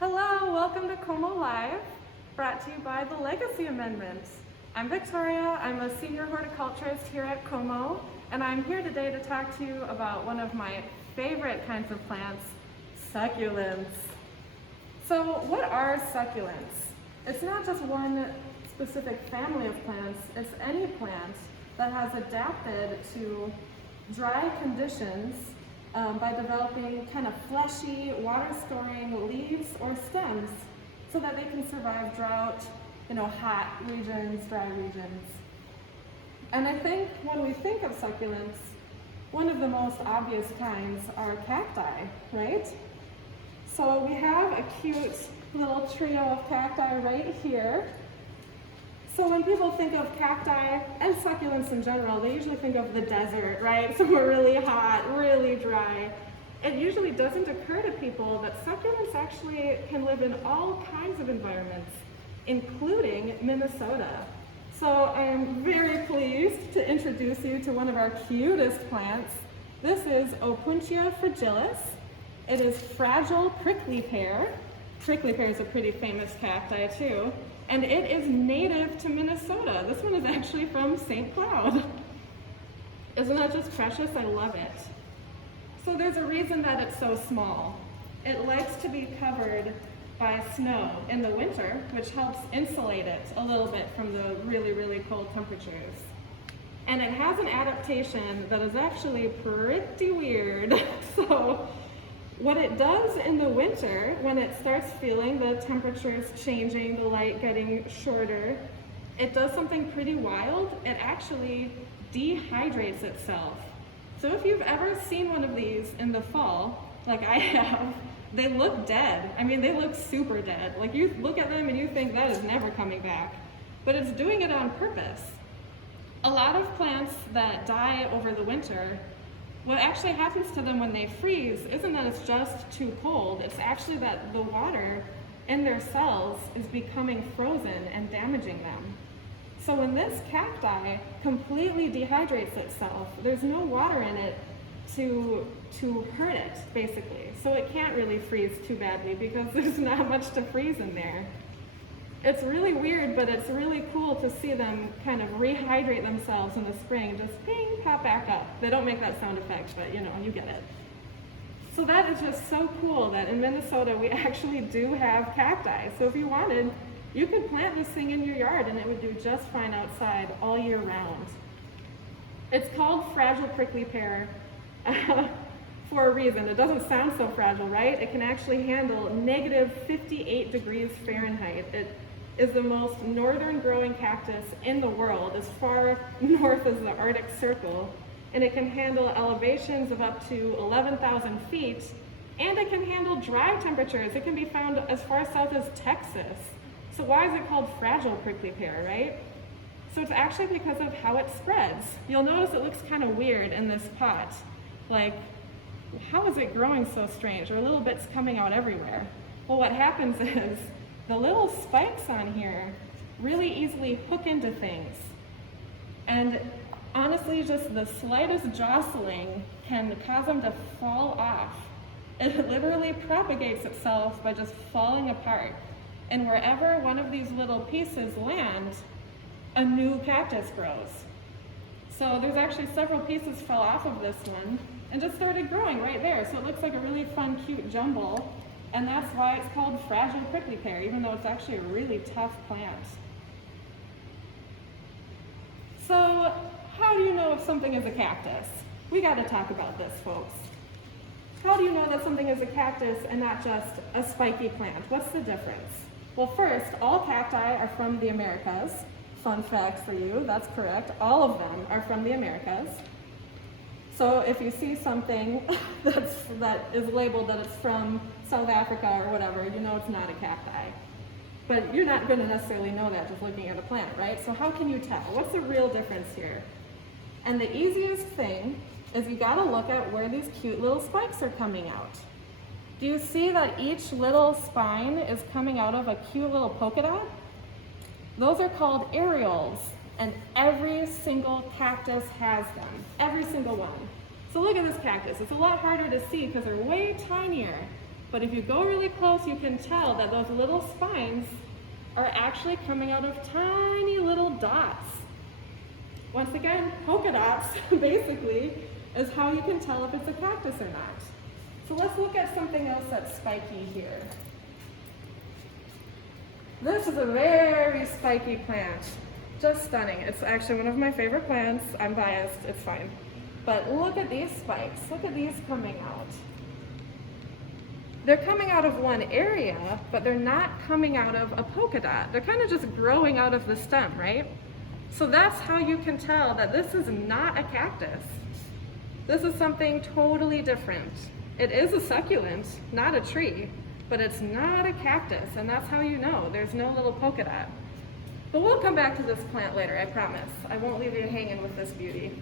Hello, welcome to Como Live, brought to you by the Legacy Amendment. I'm Victoria, I'm a senior horticulturist here at Como, and I'm here today to talk to you about one of my favorite kinds of plants, succulents. So what are succulents? It's not just one specific family of plants, it's any plant that has adapted to dry conditions by developing kind of fleshy, water-storing leaves or stems so that they can survive drought, hot regions, dry regions. And I think when we think of succulents, one of the most obvious kinds are cacti, right? So we have a cute little trio of cacti right here. So when people think of cacti and succulents in general, they usually think of the desert, right? Somewhere really hot, really dry. It usually doesn't occur to people that succulents actually can live in all kinds of environments, including Minnesota. So I'm very pleased to introduce you to one of our cutest plants. This is Opuntia fragilis. It is fragile prickly pear. Prickly pear is a pretty famous cacti too. And it is native to Minnesota. This one is actually from St. Cloud. Isn't that just precious? I love it. So there's a reason that it's so small. It likes to be covered by snow in the winter, which helps insulate it a little bit from the really, really cold temperatures. And it has an adaptation that is actually pretty weird. So what it does in the winter, when it starts feeling the temperatures changing, the light getting shorter, it does something pretty wild. It actually dehydrates itself. So if you've ever seen one of these in the fall, like I have, they look dead. I mean, they look super dead. Like you look at them and you think that is never coming back. But it's doing it on purpose. A lot of plants that die over the winter, what actually happens to them when they freeze isn't that it's just too cold, it's actually that the water in their cells is becoming frozen and damaging them. So when this cacti completely dehydrates itself, there's no water in it to hurt it, basically. So it can't really freeze too badly because there's not much to freeze in there. It's really weird, but it's really cool to see them kind of rehydrate themselves in the spring, just ping, pop back up. They don't make that sound effect, but you get it. So that is just so cool that in Minnesota we actually do have cacti. So if you wanted, you could plant this thing in your yard and it would do just fine outside all year round. It's called fragile prickly pear for a reason. It doesn't sound so fragile, right? It can actually handle negative 58 degrees Fahrenheit. It is the most northern growing cactus in the world, as far north as the Arctic Circle, and it can handle elevations of up to 11,000 feet, and it can handle dry temperatures. It can be found as far south as Texas. So why is it called fragile prickly pear, right? So it's actually because of how it spreads. You'll notice it looks kind of weird in this pot. Like, how is it growing so strange? There are little bits coming out everywhere. Well, what happens is the little spikes on here really easily hook into things. And honestly, just the slightest jostling can cause them to fall off. It literally propagates itself by just falling apart. And wherever one of these little pieces land, a new cactus grows. So there's actually several pieces fell off of this one and just started growing right there. So it looks like a really fun, cute jumble. And that's why it's called fragile prickly pear, even though it's actually a really tough plant. So how do you know if something is a cactus? We got to talk about this, folks. How do you know that something is a cactus and not just a spiky plant? What's the difference? Well, first, all cacti are from the Americas. Fun fact for you, that's correct. All of them are from the Americas. So if you see something that is labeled that it's from South Africa or whatever, you know it's not a cacti. But you're not going to necessarily know that just looking at a plant, right? So how can you tell? What's the real difference here? And the easiest thing is you got to look at where these cute little spikes are coming out. Do you see that each little spine is coming out of a cute little polka dot? Those are called areoles, and every single cactus has them, every single one. So look at this cactus. It's a lot harder to see because they're way tinier. But if you go really close, you can tell that those little spines are actually coming out of tiny little dots. Once again, polka dots, basically, is how you can tell if it's a cactus or not. So let's look at something else that's spiky here. This is a very spiky plant. Just stunning. It's actually one of my favorite plants. I'm biased, it's fine. But look at these spikes. Look at these coming out. They're coming out of one area, but they're not coming out of a polka dot. They're kind of just growing out of the stem, right? So that's how you can tell that this is not a cactus. This is something totally different. It is a succulent, not a tree, but it's not a cactus, and that's how you know. There's no little polka dot. But we'll come back to this plant later, I promise. I won't leave you hanging with this beauty.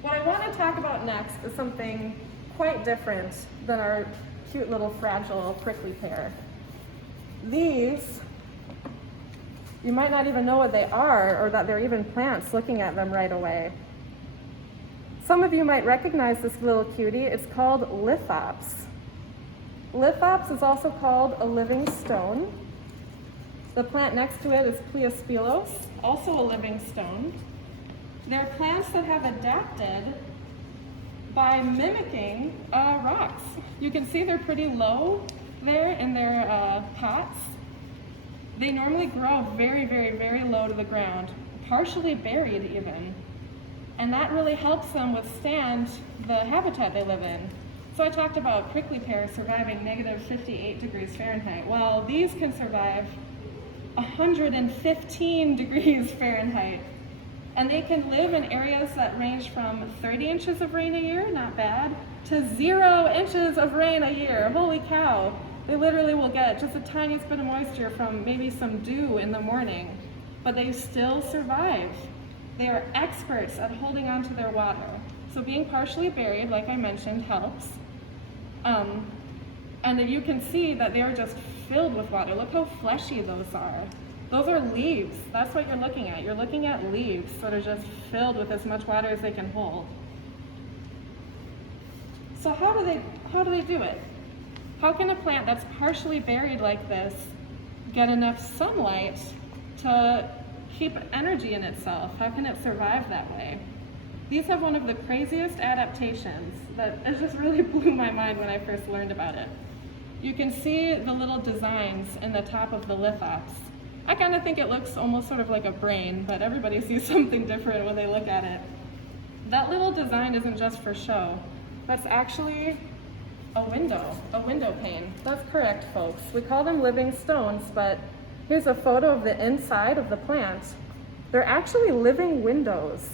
What I want to talk about next is something quite different than our cute little fragile prickly pear. These, you might not even know what they are or that they're even plants looking at them right away. Some of you might recognize this little cutie. It's called Lithops. Lithops is also called a living stone. The plant next to it is Pleospilos, also a living stone. They're plants that have adapted by mimicking rocks. You can see they're pretty low there in their pots. They normally grow very, very, very low to the ground, partially buried even. And that really helps them withstand the habitat they live in. So I talked about prickly pear surviving negative 58 degrees Fahrenheit. Well, these can survive 115 degrees Fahrenheit. And they can live in areas that range from 30 inches of rain a year, not bad, to 0 inches of rain a year. Holy cow. They literally will get just the tiniest bit of moisture from maybe some dew in the morning, but they still survive. They are experts at holding on to their water. So being partially buried, like I mentioned, helps. And then you can see that they are just filled with water. Look how fleshy those are. Those are leaves. That's what you're looking at. You're looking at leaves sort of just filled with as much water as they can hold. So how do they do it? How can a plant that's partially buried like this get enough sunlight to keep energy in itself? How can it survive that way? These have one of the craziest adaptations that it just really blew my mind when I first learned about it. You can see the little designs in the top of the lithops. I kind of think it looks almost sort of like a brain, but everybody sees something different when they look at it. That little design isn't just for show. That's actually a window pane. That's correct, folks. We call them living stones, but here's a photo of the inside of the plant. They're actually living windows.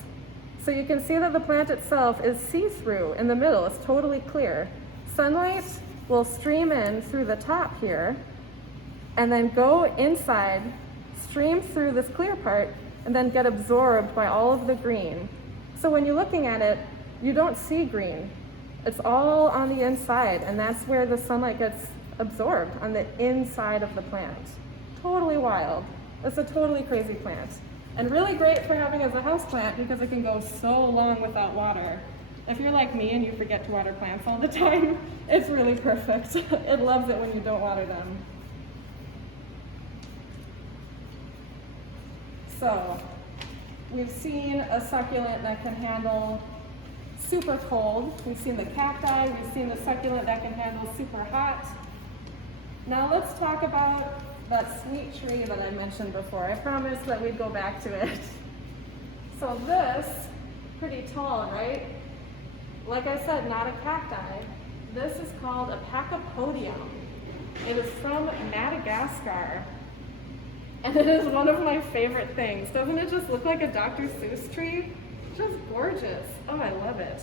So you can see that the plant itself is see-through in the middle. It's totally clear. Sunlight will stream in through the top here and then go inside, stream through this clear part, and then get absorbed by all of the green. So when you're looking at it, you don't see green. It's all on the inside, and that's where the sunlight gets absorbed, on the inside of the plant. Totally wild. It's a totally crazy plant. And really great for having as a houseplant because it can go so long without water. If you're like me and you forget to water plants all the time, it's really perfect. It loves it when you don't water them. So, we've seen a succulent that can handle super cold. We've seen the cacti, we've seen the succulent that can handle super hot. Now let's talk about that sweet tree that I mentioned before. I promised that we'd go back to it. So this, pretty tall, right? Like I said, not a cacti. This is called a pachypodium. It is from Madagascar. And it is one of my favorite things. Doesn't it just look like a Dr. Seuss tree? Just gorgeous. Oh, I love it.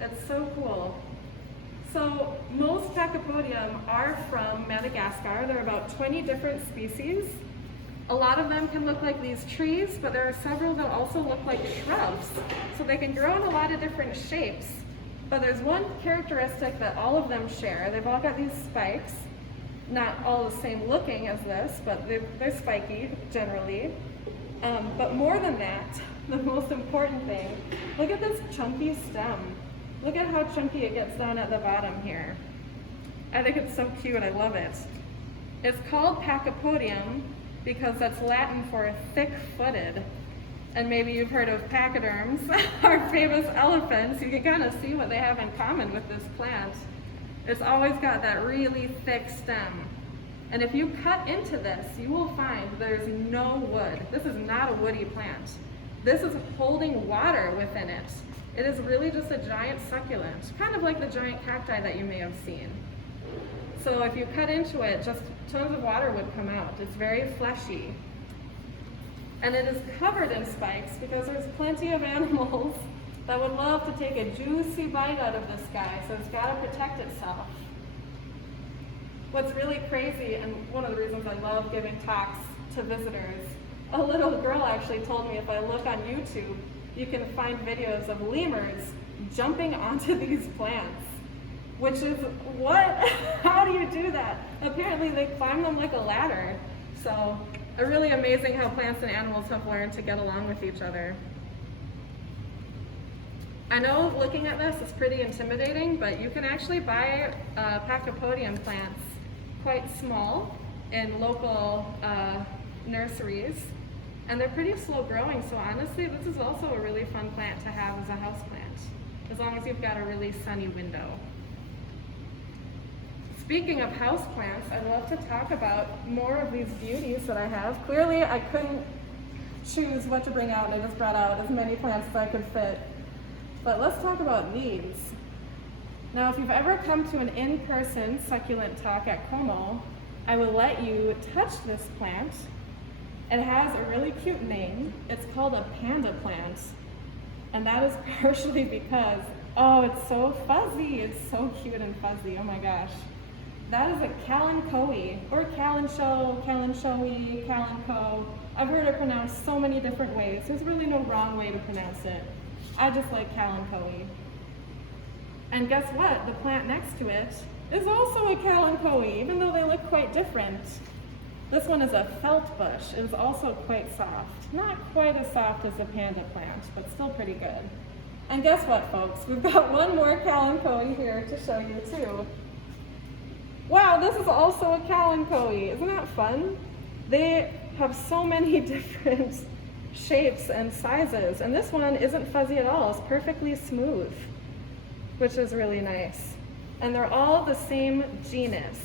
It's so cool. So most Pachypodium are from Madagascar. There are about 20 different species. A lot of them can look like these trees, but there are several that also look like shrubs. So they can grow in a lot of different shapes. But there's one characteristic that all of them share. They've all got these spikes. Not all the same looking as this, but they're spiky generally. But more than that, the most important thing, look at this chunky stem. Look at how chunky it gets down at the bottom here. I think it's so cute, I love it. It's called Pachypodium because that's Latin for thick-footed. And maybe you've heard of pachyderms, our famous elephants. You can kind of see what they have in common with this plant. It's always got that really thick stem. And if you cut into this, you will find there's no wood. This is not a woody plant. This is holding water within it. It is really just a giant succulent, kind of like the giant cacti that you may have seen. So if you cut into it, just tons of water would come out. It's very fleshy. And it is covered in spikes because there's plenty of animals that would love to take a juicy bite out of this guy, so it's got to protect itself. What's really crazy, and one of the reasons I love giving talks to visitors, a little girl actually told me if I look on YouTube, you can find videos of lemurs jumping onto these plants. Which is, what? How do you do that? Apparently they climb them like a ladder. So, really amazing how plants and animals have learned to get along with each other. I know looking at this is pretty intimidating, but you can actually buy Pachypodium plants quite small in local nurseries. And they're pretty slow growing, so honestly, this is also a really fun plant to have as a houseplant, as long as you've got a really sunny window. Speaking of houseplants, I'd love to talk about more of these beauties that I have. Clearly, I couldn't choose what to bring out, and I just brought out as many plants as I could fit. But let's talk about these. Now, if you've ever come to an in-person succulent talk at Como, I will let you touch this plant. It has a really cute name. It's called a panda plant. And that is partially because, oh, it's so fuzzy. It's so cute and fuzzy, oh my gosh. That is a kalanchoe, or kalanchoe, kalanchoe, kalanchoe. I've heard it pronounced so many different ways. There's really no wrong way to pronounce it. I just like kalanchoe. And guess what? The plant next to it is also a kalanchoe, even though they look quite different. This one is a felt bush. It is also quite soft. Not quite as soft as the panda plant, but still pretty good. And guess what, folks? We've got one more kalanchoe here to show you too. Wow, this is also a kalanchoe. Isn't that fun? They have so many different shapes and sizes, and this one isn't fuzzy at all. It's perfectly smooth, which is really nice. And they're all the same genus.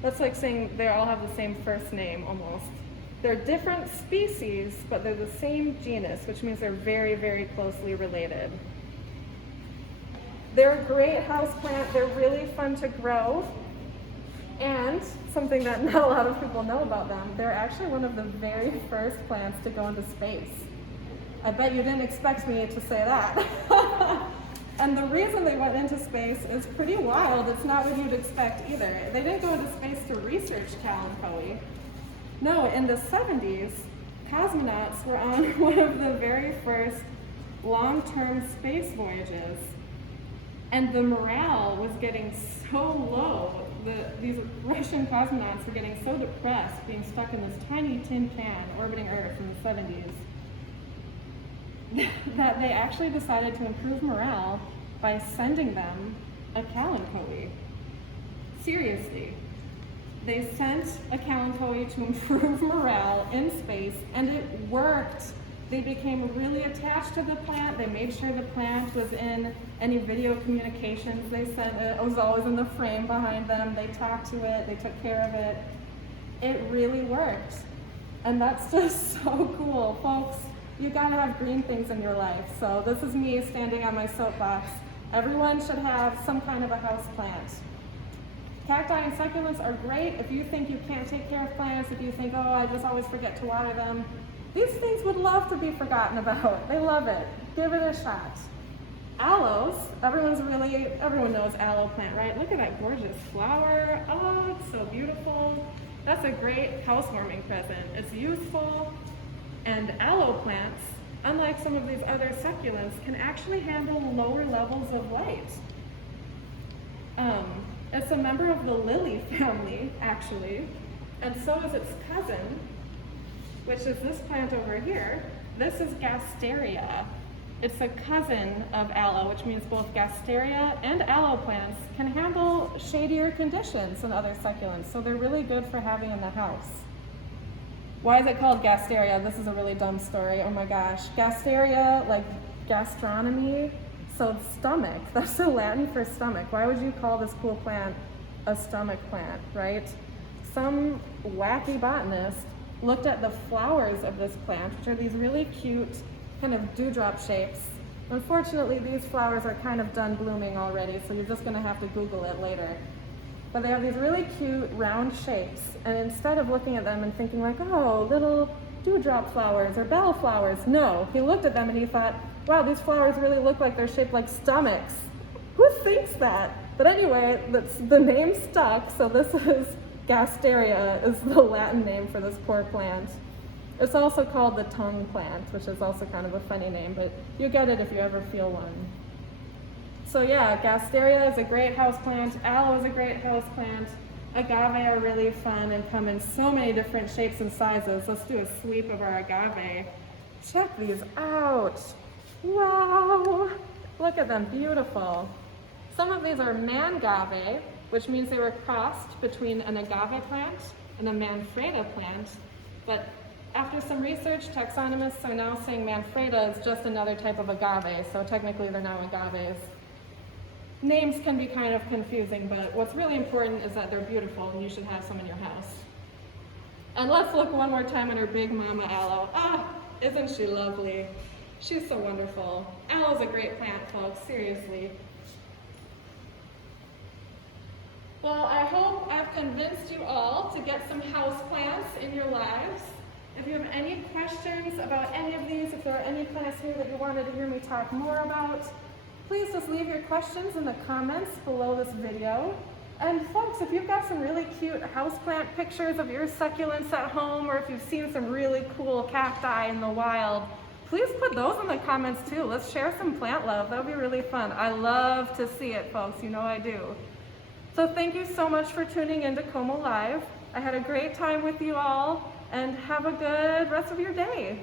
That's like saying they all have the same first name almost. They're different species, but they're the same genus, which means they're very, very closely related. They're a great houseplant. They're really fun to grow. And something that not a lot of people know about them, they're actually one of the very first plants to go into space. I bet you didn't expect me to say that. And the reason they went into space is pretty wild. It's not what you'd expect either. They didn't go into space to research kalanchoe. No, in the 70s, cosmonauts were on one of the very first long-term space voyages. And the morale was getting so low. These Russian cosmonauts were getting so depressed being stuck in this tiny tin can orbiting Earth in the 70s that they actually decided to improve morale by sending them a kalanchoe. Seriously. They sent a kalanchoe to improve morale in space, and it worked. They became really attached to the plant. They made sure the plant was in any video communications they sent. It was always in the frame behind them. They talked to it. They took care of it. It really worked. And that's just so cool. Folks, you gotta have green things in your life. So this is me standing on my soapbox. Everyone should have some kind of a house plant. Cacti and succulents are great if you think you can't take care of plants, if you think, oh, I just always forget to water them. These things would love to be forgotten about. They love it. Give it a shot. Aloes, everyone knows aloe plant, right? Look at that gorgeous flower. Oh, it's so beautiful. That's a great housewarming present. It's useful, and aloe plants, unlike some of these other succulents, can actually handle lower levels of light. It's a member of the lily family, actually, and so is its cousin, which is this plant over here. This is Gasteria. It's a cousin of aloe, which means both gasteria and aloe plants can handle shadier conditions than other succulents, so they're really good for having in the house. Why is it called gasteria? This is a really dumb story, oh my gosh. Gasteria, like gastronomy, so stomach, that's the Latin for stomach. Why would you call this cool plant a stomach plant, right? Some wacky botanist looked at the flowers of this plant, which are these really cute kind of dewdrop shapes. Unfortunately, these flowers are kind of done blooming already, so you're just gonna have to Google it later. But they have these really cute round shapes, and instead of looking at them and thinking like, oh, little dewdrop flowers or bell flowers, no, he looked at them and he thought, wow, these flowers really look like they're shaped like stomachs. Who thinks that? But anyway, the name stuck, so this is gasteria is the Latin name for this poor plant. It's also called the tongue plant, which is also kind of a funny name, but you get it if you ever feel one. So yeah, gasteria is a great houseplant, aloe is a great houseplant, agave are really fun and come in so many different shapes and sizes. Let's do a sweep of our agave. Check these out. Wow, look at them, beautiful. Some of these are mangave, which means they were crossed between an agave plant and a manfreda plant, but after some research, taxonomists are now saying manfreda is just another type of agave, so technically they're now agaves. Names can be kind of confusing, but what's really important is that they're beautiful and you should have some in your house. And let's look one more time at our big mama aloe. Ah, isn't she lovely? She's so wonderful. Aloe's a great plant, folks, seriously. Well, I hope I've convinced you all to get some houseplants in your lives. If you have any questions about any of these, if there are any plants here that you wanted to hear me talk more about, please just leave your questions in the comments below this video. And folks, if you've got some really cute houseplant pictures of your succulents at home, or if you've seen some really cool cacti in the wild, please put those in the comments too. Let's share some plant love. That would be really fun. I love to see it, folks. You know I do. So thank you so much for tuning into Como Live. I had a great time with you all, and have a good rest of your day.